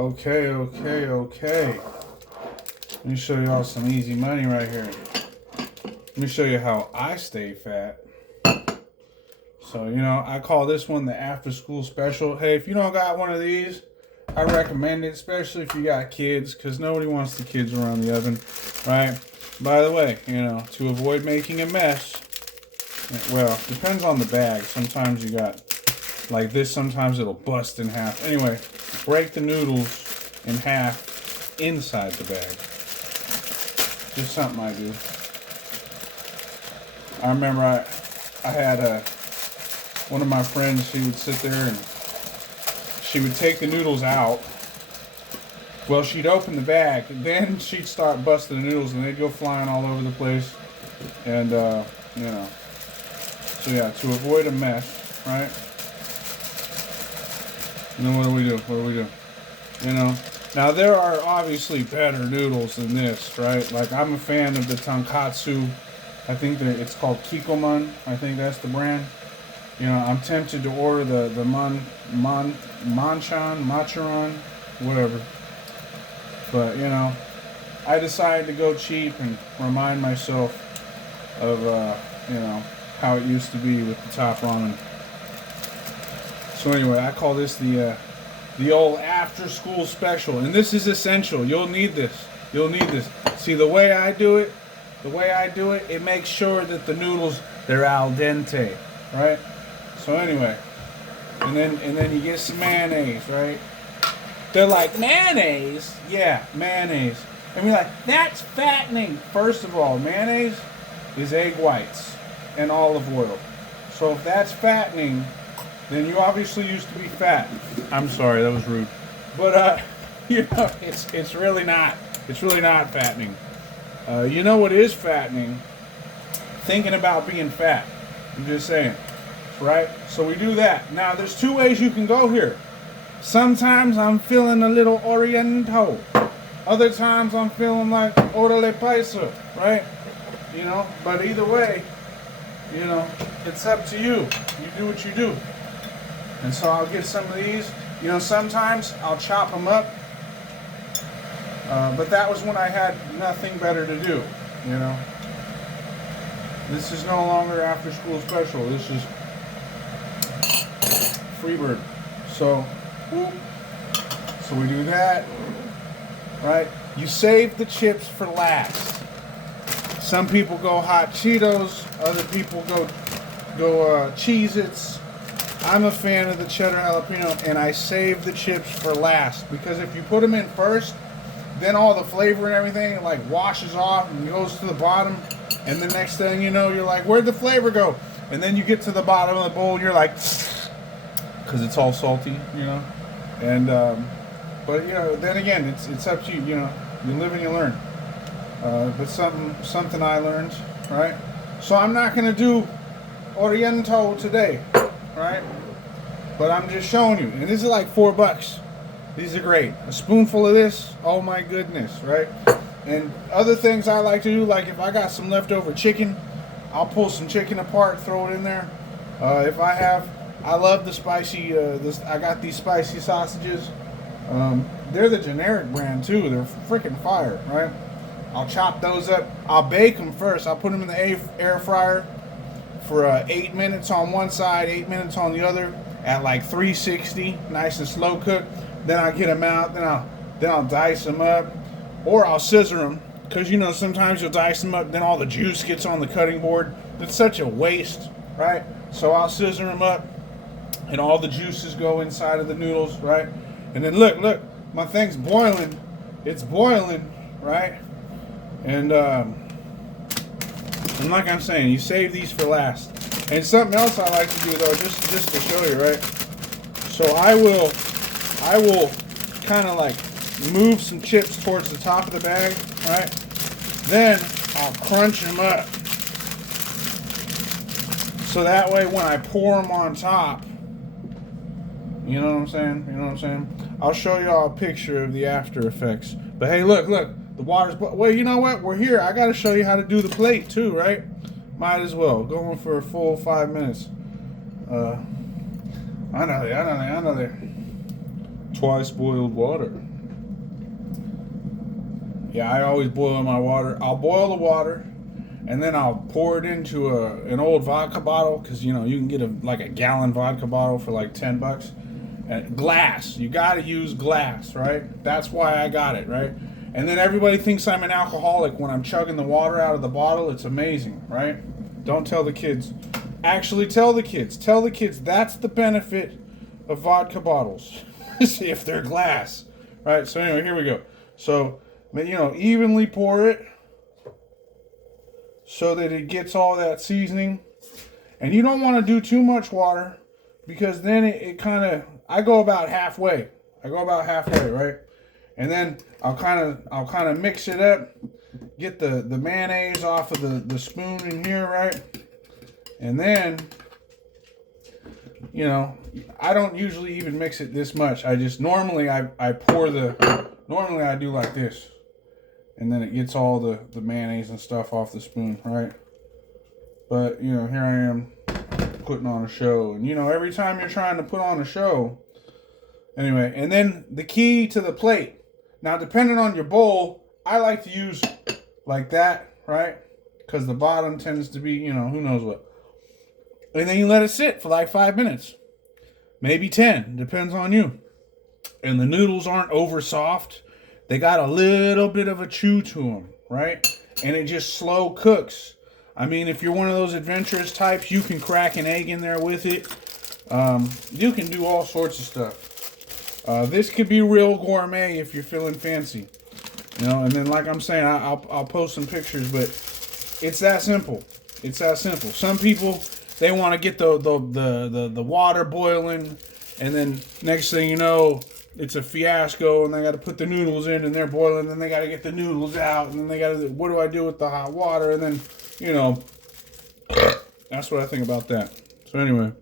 Okay. Let me show y'all some easy money right here. Let me show you how I stay fat. So, I call this one the after school special. Hey, if you don't got one of these, I recommend it, especially if you got kids, because nobody wants the kids around the oven, right? By the way, to avoid making a mess, well, depends on the bag. Sometimes you got like this, sometimes it'll bust in half. Anyway, break the noodles in half inside the bag. Just something I do. I remember I had one of my friends, she would sit there and she would take the noodles out. Well, she'd open the bag, and then she'd start busting the noodles, and they'd go flying all over the place. And, so yeah, to avoid a mess, right? And then what do we do? Now there are obviously better noodles than this, right? Like, I'm a fan of the tonkatsu. I think it's called Kikkoman. I think that's the brand. I'm tempted to order the macharon, whatever. But, I decided to go cheap and remind myself of, how it used to be with the top ramen. So anyway, I call this the old after school special. And this is essential. You'll need this. See, the way I do it, it makes sure that the noodles, they're al dente, right? So anyway, and then you get some mayonnaise, right? They're like, mayonnaise? Yeah, mayonnaise. And we're like, that's fattening. First of all, mayonnaise is egg whites and olive oil. So if that's fattening, then you obviously used to be fat. I'm sorry, that was rude. But it's really not. It's really not fattening. You know what is fattening? Thinking about being fat. I'm just saying. Right? So we do that. Now, there's two ways you can go here. Sometimes I'm feeling a little oriental. Other times I'm feeling like orale paisa, right? But either way, it's up to you. You do what you do. And so I'll get some of these. Sometimes I'll chop them up. But that was when I had nothing better to do, This is no longer after school special. This is Freebird. So we do that, right? You save the chips for last. Some people go hot Cheetos, other people go Cheez-Its. I'm a fan of the cheddar jalapeno, and I save the chips for last, because if you put them in first, then all the flavor and everything like washes off and goes to the bottom, and the next thing you know, you're like, where'd the flavor go? And then you get to the bottom of the bowl and you're like, because it's all salty, And but then again, it's up to you. You live and you learn. But something I learned, right? So I'm not gonna do Oriental today, right? But I'm just showing you, and this is like $4. These are great. A spoonful of this, oh my goodness, right? And other things I like to do, like if I got some leftover chicken, I'll pull some chicken apart, throw it in there. I love the spicy, I got these spicy sausages. They're the generic brand too. They're freaking fire, right? I'll chop those up. I'll bake them first. I'll put them in the air fryer for 8 minutes on one side, 8 minutes on the other at like 360, nice and slow cook. Then I'll get them out. Then I'll dice them up, or I'll scissor them, because sometimes you'll dice them up, then all the juice gets on the cutting board. That's such a waste, right? So I'll scissor them up, and all the juices go inside of the noodles, right? And then look, my thing's boiling. It's boiling, right? And like I'm saying, you save these for last. And something else I like to do though, just to show you, right? So I will kind of like move some chips towards the top of the bag, right? Then I'll crunch them up. So that way when I pour them on top, you know what I'm saying? I'll show y'all a picture of the after effects. But hey, look, the water's, well, you know what? We're here. I got to show you how to do the plate too, right? Might as well. Going for a full 5 minutes. I know. Twice boiled water. Yeah, I always boil my water. I'll boil the water, and then I'll pour it into an old vodka bottle, because you know you can get like a gallon vodka bottle for like $10. Glass. You got to use glass, right? That's why I got it, right? And then everybody thinks I'm an alcoholic when I'm chugging the water out of the bottle. It's amazing, right? Don't tell the kids. Actually, tell the kids. Tell the kids that's the benefit of vodka bottles if they're glass, right? So anyway, here we go. So, you know, evenly pour it so that it gets all that seasoning. And you don't want to do too much water, because then it kind of, I go about halfway. Right? And then I'll kind of mix it up, get the mayonnaise off of the spoon in here, right? And then, you know, I don't usually even mix it this much. I just, normally I do like this. And then it gets all the mayonnaise and stuff off the spoon, right? But, you know, here I am putting on a show. And, you know, every time you're trying to put on a show. Anyway, and then the key to the plate. Now, depending on your bowl, I like to use like that, right? Because the bottom tends to be, you know, who knows what. And then you let it sit for like 5 minutes. Maybe 10. Depends on you. And the noodles aren't over soft. They got a little bit of a chew to them, right? And it just slow cooks. I mean, if you're one of those adventurous types, you can crack an egg in there with it. You can do all sorts of stuff. This could be real gourmet if you're feeling fancy. You know, and then like I'm saying, I'll post some pictures, but it's that simple. It's that simple. Some people, they want to get the water boiling, and then next thing you know, it's a fiasco, and they got to put the noodles in, and they're boiling, and then they got to get the noodles out, and then they got to, what do I do with the hot water? And then, you know, that's what I think about that. So anyway.